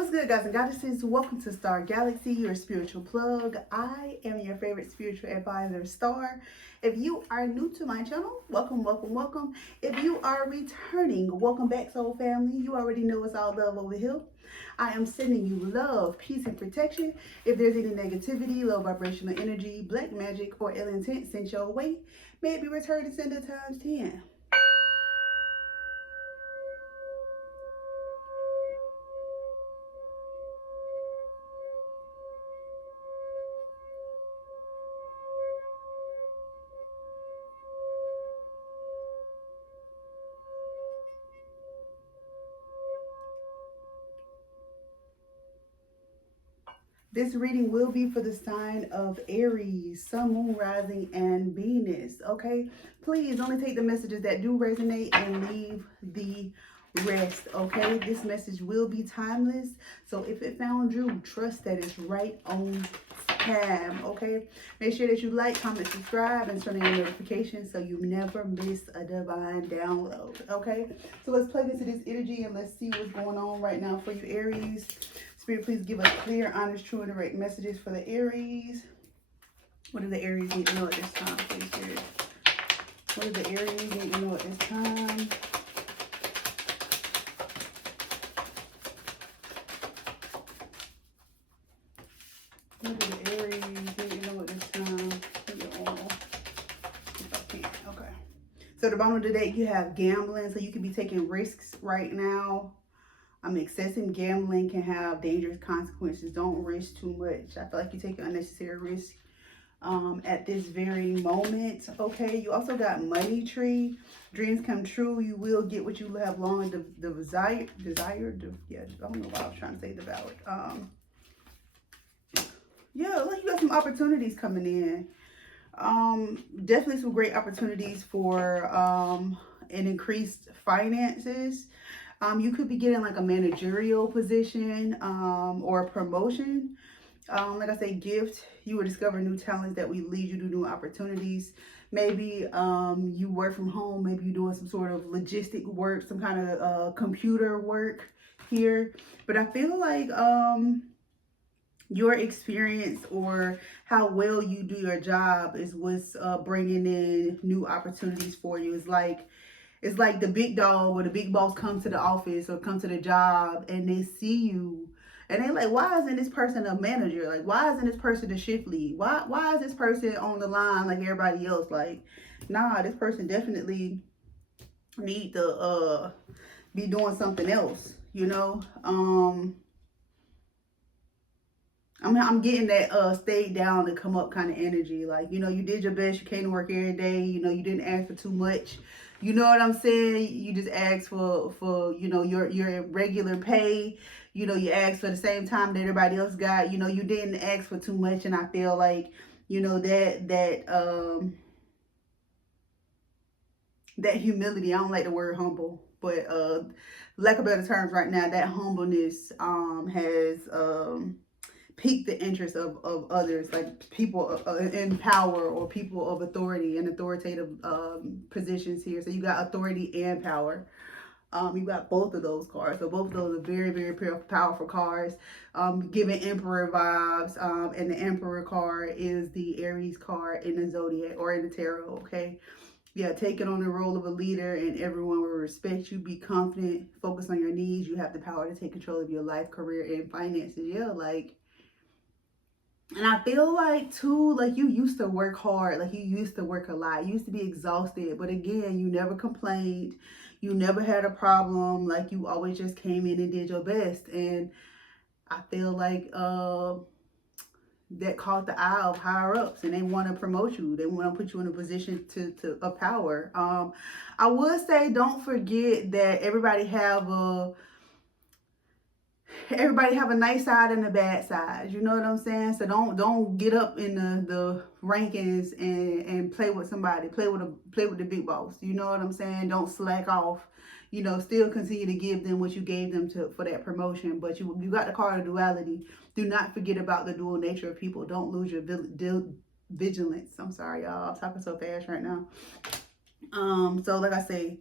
What's good, guys and goddesses? Welcome to Star Galaxy, your spiritual plug. I am your favorite spiritual advisor, Star. If you are new to my channel, welcome, welcome, welcome. If you are returning, welcome back, soul family. You already know it's all love over here. I am sending you love, peace, and protection. If there's any negativity, low vibrational energy, black magic, or ill intent sent your way, may it be returned and sent times 10. This reading will be for the sign of Aries, Sun, Moon, Rising, and Venus. Okay, please only take the messages that do resonate and leave the rest. Okay, this message will be timeless. So if it found you, trust that it's right on time. Okay, make sure that you like, comment, subscribe, and turn on your notifications so you never miss a divine download. Okay, so let's plug into this energy and let's see what's going on right now for you, Aries. Spirit, please give us clear, honest, true, and direct messages for the Aries. What do the Aries need to know at this time, please, Spirit? What do the Aries need to know at this time? What do the Aries need to know at this time? If I can. Okay. So the bottom of the deck, you have gambling. So you could be taking risks right now. Excessive gambling can have dangerous consequences. Don't risk too much. I feel like you're taking unnecessary risk at this very moment. Okay, you also got money tree. Dreams come true. You will get what you have long desired. Yeah, I don't know why I was trying to say devoured. Yeah, like you got some opportunities coming in. Definitely some great opportunities for an increased finances. You could be getting like a managerial position or a promotion. Like I say, gift. You will discover new talents that will lead you to new opportunities. Maybe you work from home. Maybe you're doing some sort of logistic work, some kind of computer work here. But I feel like your experience or how well you do your job is what's bringing in new opportunities for you. It's like the big dog or the big boss come to the office or come to the job and they see you and they like, why isn't this person a manager? Like, why isn't this person a shift lead? Why is this person on the line like everybody else? Like, nah, this person definitely need to be doing something else, you know? I'm getting that stay down and come up kind of energy. Like, you know, you did your best, you came to work every day, you know, you didn't ask for too much. You know what I'm saying? You just asked for you know, your regular pay. You know, you asked for the same time that everybody else got. You know, you didn't ask for too much, and I feel like, you know, that humility, I don't like the word humble, but lack of better terms right now, that humbleness has pique the interest of others, like people in power or people of authority and authoritative positions here. So you got authority and power. You got both of those cards. So both of those are very, very powerful cards. Giving Emperor vibes. And the Emperor card is the Aries card in the Zodiac or in the Tarot, okay? Yeah, taking on the role of a leader and everyone will respect you. Be confident. Focus on your needs. You have the power to take control of your life, career, and finances. Yeah, like... And I feel like, too, like you used to work hard. Like you used to work a lot. You used to be exhausted. But again, you never complained. You never had a problem. Like you always just came in and did your best. And I feel like that caught the eye of higher ups. And they want to promote you. They want to put you in a position of power. I would say don't forget that everybody have a nice side and a bad side. You know what I'm saying? So don't get up in the rankings and play with somebody. Play with the big boss. You know what I'm saying? Don't slack off. You know, still continue to give them what you gave them for that promotion. But you got the card of duality. Do not forget about the dual nature of people. Don't lose your vigilance. I'm sorry, y'all. I'm talking so fast right now. So like I say,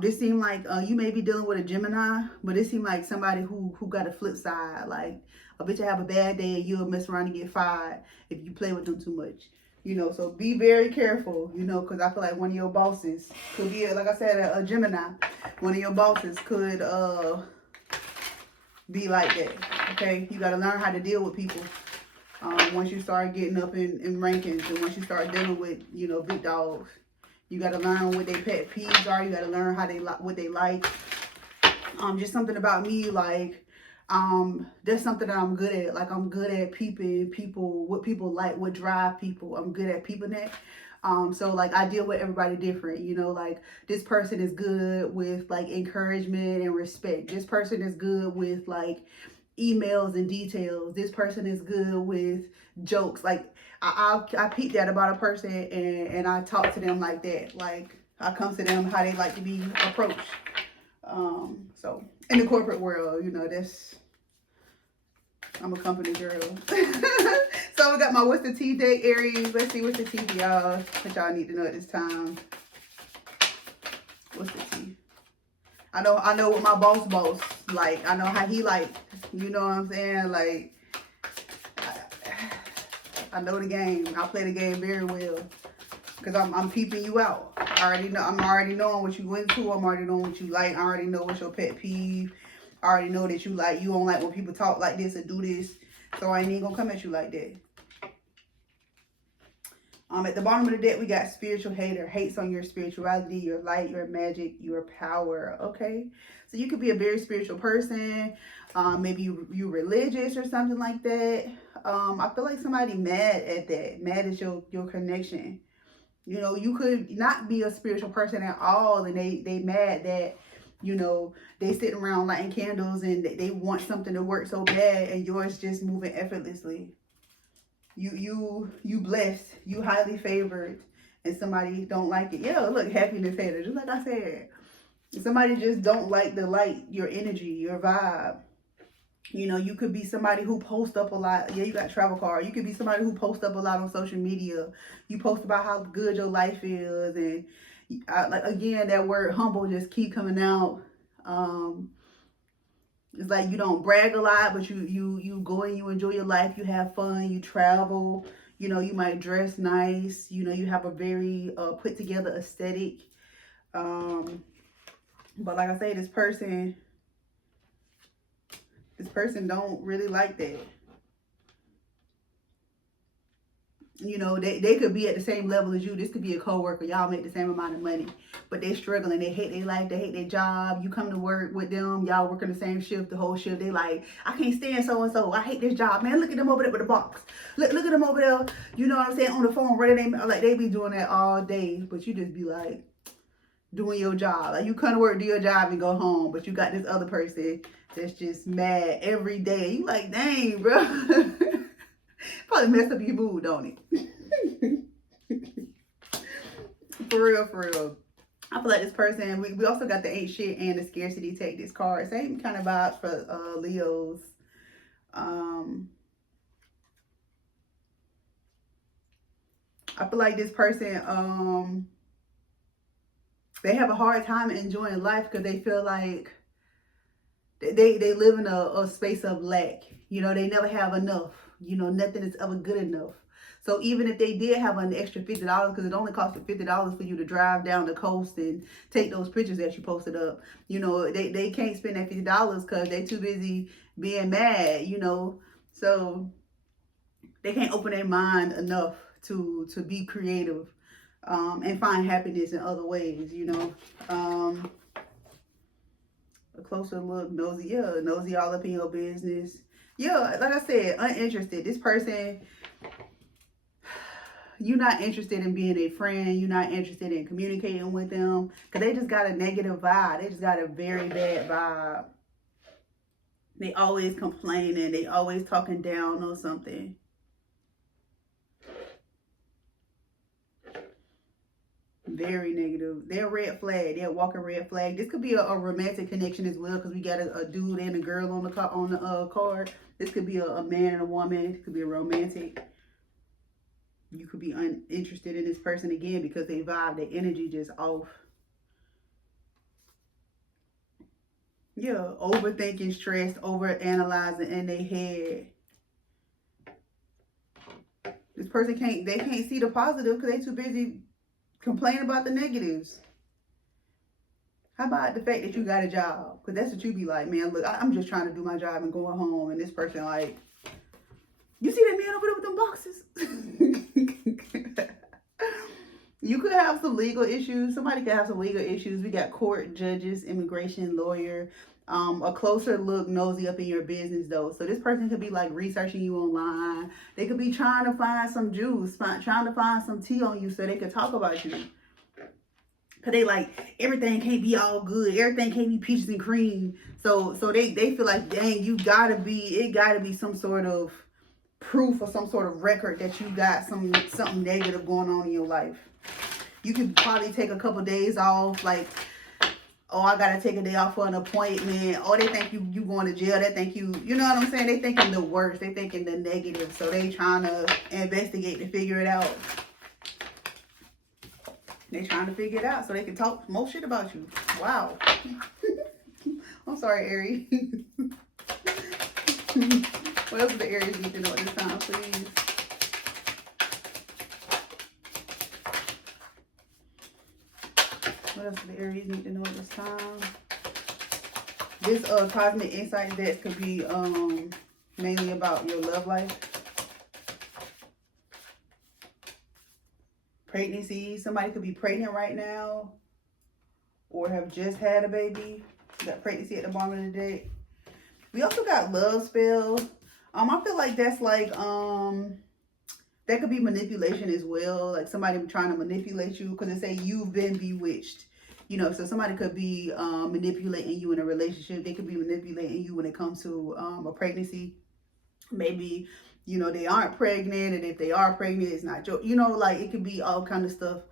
This seemed like you may be dealing with a Gemini, but it seemed like somebody who got a flip side. Like a bitch will have a bad day and you'll mess around and get fired if you play with them too much. You know, so be very careful, you know, because I feel like one of your bosses could be, like I said, a Gemini. One of your bosses could be like that, okay? You got to learn how to deal with people once you start getting up in rankings, and once you start dealing with, you know, big dogs. You got to learn what their pet peeves are. You got to learn how what they like. Just something about me, like, there's something that I'm good at. Like, I'm good at peeping people, what people like, what drive people. I'm good at peeping that. So like I deal with everybody different, you know, like this person is good with like encouragement and respect. This person is good with like emails and details. This person is good with jokes. Like I peep that about a person, and I talk to them like that. Like I come to them how they like to be approached. So in the corporate world, you know, I'm a company girl. So we got my what's the tea day, Aries. Let's see what's the tea for y'all that y'all need to know at this time. What's the tea? I know what my boss like. I know how he like. You know what I'm saying? Like I know the game. I play the game very well because I'm peeping you out. I'm already knowing what you into. I'm already knowing what you like. I already know what's your pet peeve. I already know that you don't like when people talk like this or do this. So I ain't even gonna come at you like that. At the bottom of the deck, we got spiritual hater, hates on your spirituality, your light, your magic, your power. Okay, so you could be a very spiritual person. Maybe you religious or something like that. I feel like somebody mad at that. Mad at your connection. You know, you could not be a spiritual person at all, and they mad that, you know, they sitting around lighting candles and they want something to work so bad, and yours just moving effortlessly. You blessed, you highly favored, and somebody don't like it. Yeah, look, happiness hater, just like I said. Somebody just don't like the light, your energy, your vibe. You know, you could be somebody who posts up a lot. Yeah, you got travel card. You could be somebody who posts up a lot on social media. You post about how good your life is, and like again, that word humble just keep coming out. It's like you don't brag a lot, but you go and you enjoy your life. You have fun. You travel. You know, you might dress nice. You know, you have a very put together aesthetic. But like I say, this person don't really like that. You know, they could be at the same level as you. This could be a coworker. Y'all make the same amount of money, but they struggling. They hate their life. They hate their job. You come to work with them. Y'all working the same shift, the whole shift. They like, I can't stand so and so. I hate this job, man. Look at them over there with the box. Look at them over there. You know what I'm saying? On the phone, running. Like they be doing that all day, but you just be like doing your job. Like you come to work, do your job, and go home. But you got this other person that's just mad every day. You like, dang, bro. Probably mess up your mood, don't it? For real. I feel like this person, we also got the ain't shit and the scarcity take this card. Same kind of vibes for Leos. I feel like this person, they have a hard time enjoying life because they feel like they live in a space of lack. You know, they never have enough. You know, nothing is ever good enough. So even if they did have an extra $50, because it only costs $50 for you to drive down the coast and take those pictures that you posted up, you know, they can't spend that $50 because they're too busy being mad, you know. So they can't open their mind enough to be creative and find happiness in other ways, you know. A closer look, nosy all up in your business. Yeah, like I said, uninterested. This person, you're not interested in being a friend. You're not interested in communicating with them because they just got a negative vibe. They just got a very bad vibe. They always complaining. They always talking down on something. Very negative. They're a red flag. They're a walking red flag. This could be a romantic connection as well because we got a dude and a girl on the card. This could be a man and a woman. It could be a romantic. You could be uninterested in this person again because they vibe, their energy just off. Yeah, overthinking, stressed, over analyzing in their head. This person they can't see the positive because they too busy complaining about the negatives. How about the fact that you got a job? Because that's what you be like, man, look, I'm just trying to do my job and going home. And this person like, you see that man over there with them boxes? You could have some legal issues. Somebody could have some legal issues. We got court, judges, immigration, lawyer. A closer look, nosy up in your business though. So this person could be like researching you online. They could be trying to find some juice, trying to find some tea on you so they could talk about you. Cause they like everything can't be all good. Everything can't be peaches and cream. So they feel like, dang, it gotta be some sort of proof or some sort of record that you got something negative going on in your life. You could probably take a couple days off, like, oh, I gotta take a day off for an appointment. Or they think you going to jail. They think you know what I'm saying? They thinking the worst. They thinking the negative. So they trying to investigate to figure it out. They trying to figure it out so they can talk more shit about you. Wow. I'm sorry, Aries. What else do the Aries need to know at this time, please? What else do the Aries need to know at this time? This cosmic insight deck could be mainly about your love life. Pregnancy. Somebody could be pregnant right now or have just had a baby. We got pregnancy at the bottom of the deck. We also got love spell. I feel like that's like that could be manipulation as well. Like somebody trying to manipulate you because they say you've been bewitched. You know, so somebody could be manipulating you in a relationship. They could be manipulating you when it comes to a pregnancy. Maybe, you know, they aren't pregnant, and if they are pregnant, it's not you know, like it could be all kind of stuff.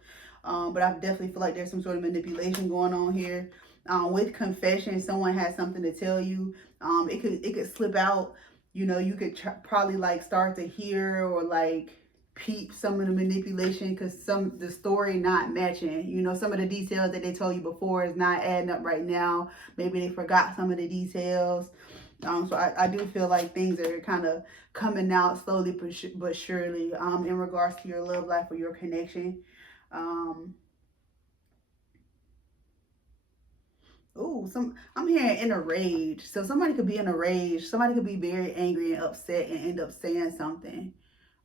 But I definitely feel like there's some sort of manipulation going on here. With confession, someone has something to tell you. It could slip out. You know, you could probably like start to hear or like peep some of the manipulation because the story not matching. You know, some of the details that they told you before is not adding up right now. Maybe they forgot some of the details. So I do feel like things are kind of coming out slowly but surely in regards to your love life or your connection. I'm hearing in a rage. So somebody could be in a rage. Somebody could be very angry and upset and end up saying something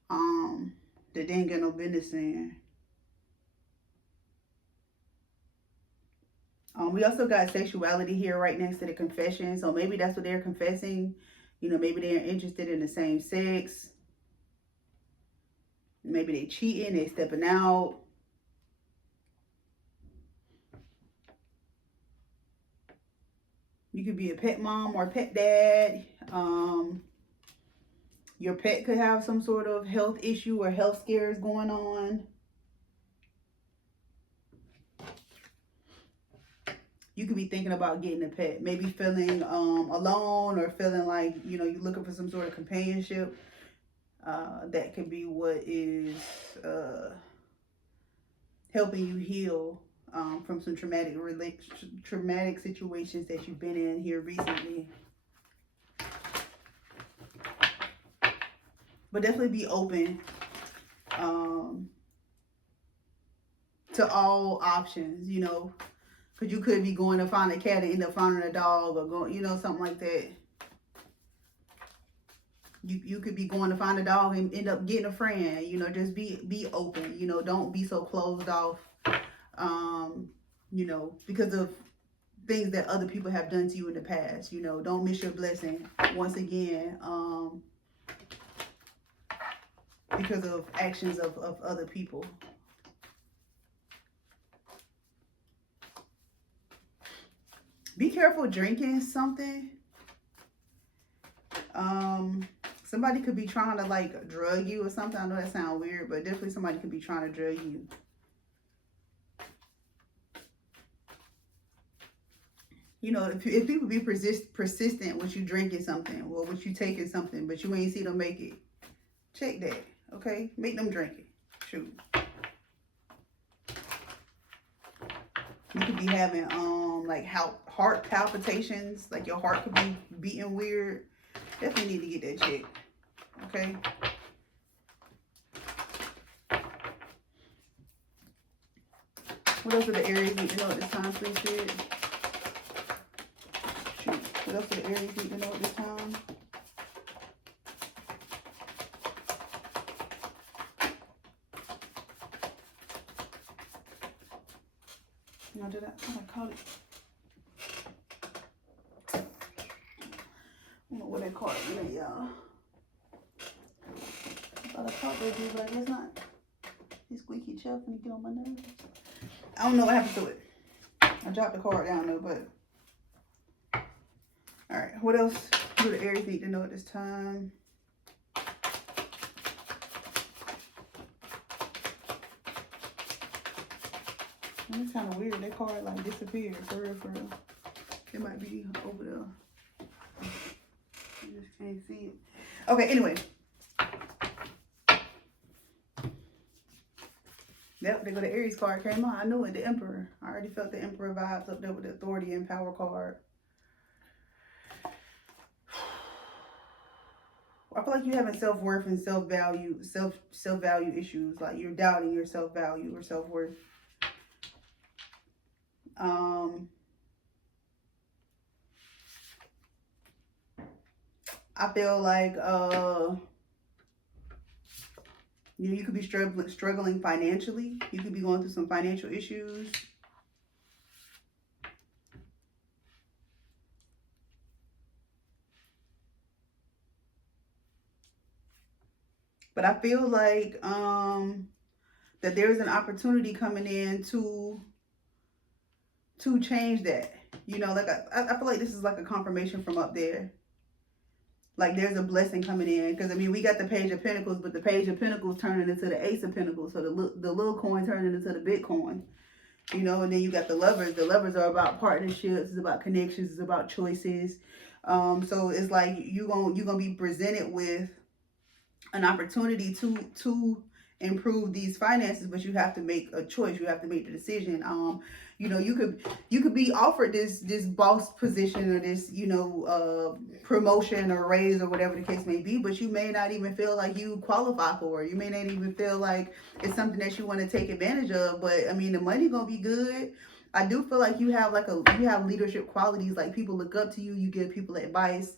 that they ain't got no business saying. We also got sexuality here right next to the confession. So maybe that's what they're confessing. You know, maybe they're interested in the same sex. Maybe they cheating, they stepping out. You could be a pet mom or a pet dad. Your pet could have some sort of health issue or health scares going on. You could be thinking about getting a pet. Maybe feeling alone or feeling like, you know, you're looking for some sort of companionship. That could be what is helping you heal from some traumatic situations that you've been in here recently. But definitely be open to all options, you know, because you could be going to find a cat and end up finding a dog or going, you know, something like that. You could be going to find a dog and end up getting a friend, you know, just be open, you know, don't be so closed off, you know, because of things that other people have done to you in the past, you know, don't miss your blessing once again, because of actions of other people. Be careful drinking something. Somebody could be trying to like drug you or something. I know that sounds weird, but definitely somebody could be trying to drug you. You know, if people be persistent with you drinking something or with you taking something, but you ain't see them make it, check that, okay? Make them drink it. Shoot. You could be having like heart palpitations, like your heart could be beating weird. Definitely need to get that checked. Okay. What else do the Aries need to know at this time, please, Spirit? Shoot. What else do the Aries need to know at this time? No, did I caught it? I don't know what they caught it in, y'all. I thought I caught that dude, but I guess not. He squeaky chuff and he get on my nerves. I don't know what happened to it. I dropped the card down though, but alright, what else do the Aries need to know at this time? It's kind of weird. That card like disappeared for real, for real. It might be over there. You just can't see it. Okay, anyway. Yep, there go the Aries card came on. I knew it, the Emperor. I already felt the Emperor vibes up there with the authority and power card. I feel like you're having self-worth and self-value issues. Like you're doubting your self-value or self-worth. I feel like you could be struggling financially. You could be going through some financial issues. But I feel like that there's an opportunity coming in to change that. You know, like I feel like this is like a confirmation from up there. Like there's a blessing coming in, because I mean we got the Page of Pentacles, but the Page of Pentacles turning into the Ace of Pentacles, so the little coin turning into the big coin, you know. And then you got the Lovers. The Lovers are about partnerships, it's about connections, it's about choices. So it's like you're gonna be presented with an opportunity to improve these finances, but you have to make a choice. You have to make the decision. You know, you could be offered this boss position or this, you know, promotion or raise or whatever the case may be, but you may not even feel like you qualify for it. You may not even feel like it's something that you want to take advantage of. But I mean, the money gonna be good. I do feel like you have leadership qualities. Like people look up to you. You give people advice.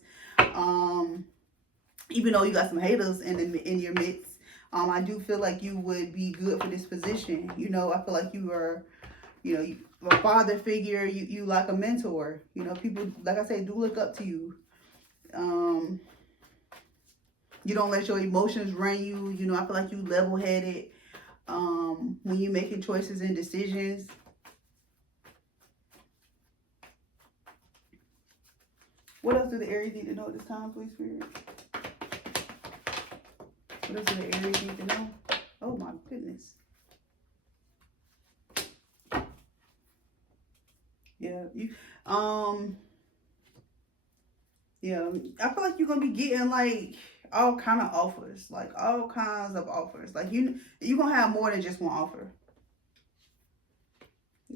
Even though you got some haters in your midst, I do feel like you would be good for this position. You know, I feel like you are, you know, a father figure. You like a mentor. You know, people, like I say, do look up to you. You don't let your emotions run you. You know, I feel like you level-headed when you're making choices and decisions. What else do the Aries need to know at this time, please, Spirit? What else do the Aries need to know? Oh my goodness. Yeah, yeah, I feel like you're gonna be getting like all kind of offers, like all kinds of offers. Like you're gonna have more than just one offer.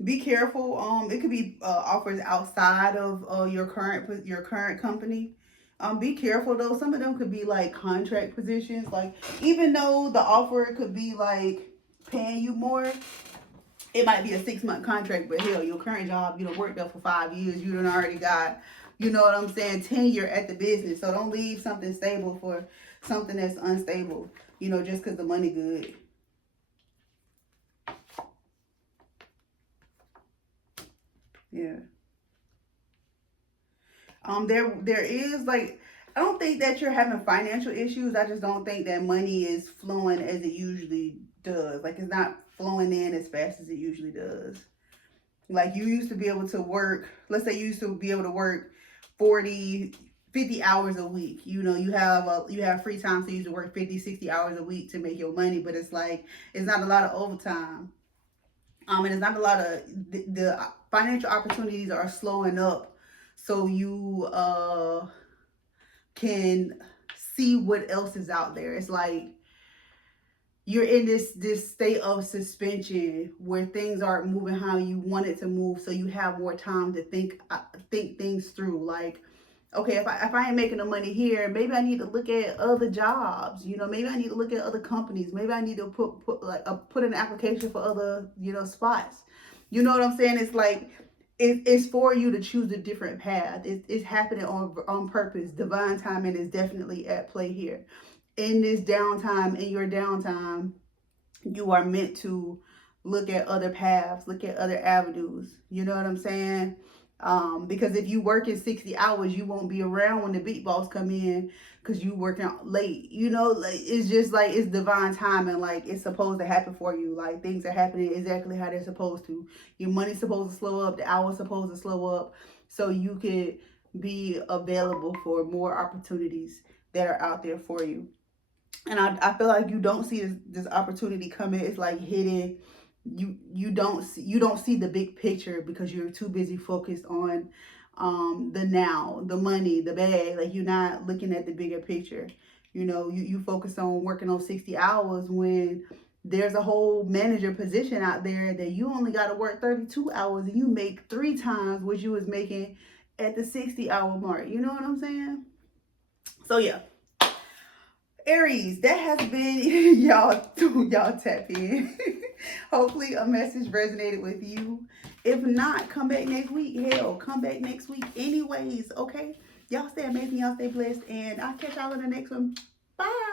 Be careful. It could be offers outside of your current company. Be careful though. Some of them could be like contract positions. Like even though the offer could be like paying you more, it might be a 6-month contract. But hell, your current job, you done worked there for 5 years. You done already got, you know what I'm saying, tenure at the business. So don't leave something stable for something that's unstable. You know, just because the money good. Yeah. There is like, I don't think that you're having financial issues. I just don't think that money is flowing as it usually does. Like it's not flowing in as fast as it usually does. Like you used to be able to work, let's say you used to be able to work 40, 50 hours a week. You know, you have free time, so you used to work 50, 60 hours a week to make your money, but it's like it's not a lot of overtime. And it's not a lot of the financial opportunities are slowing up, so you can see what else is out there. It's like you're in this state of suspension where things aren't moving how you want it to move, so you have more time to think things through. Like, okay, if I ain't making the money here, maybe I need to look at other jobs. Maybe I need to look at other companies. Maybe I need to put an application for other spots. You know what I'm saying? It's like it's for you to choose a different path. It's happening on purpose. Divine timing is definitely at play here. In this downtime, in your downtime, you are meant to look at other paths, look at other avenues. You know what I'm saying? Because if you work in 60 hours, you won't be around when the big boss come in because you working late. Like it's just like it's divine timing. Like it's supposed to happen for you. Like things are happening exactly how they're supposed to. Your money's supposed to slow up. The hour's supposed to slow up, so you could be available for more opportunities that are out there for you. And I feel like you don't see this opportunity coming. It's like hidden. You don't see the big picture because you're too busy focused on the now, the money, the bag. Like you're not looking at the bigger picture. You focus on working on 60 hours when there's a whole manager position out there that you only got to work 32 hours and you make 3 times what you was making at the 60-hour mark. You know what I'm saying? So yeah, Aries, that has been y'all tap in. Hopefully a message resonated with you. If not, come back next week. Hell, come back next week anyways, okay? Y'all stay amazing, y'all stay blessed, and I'll catch y'all in the next one. Bye.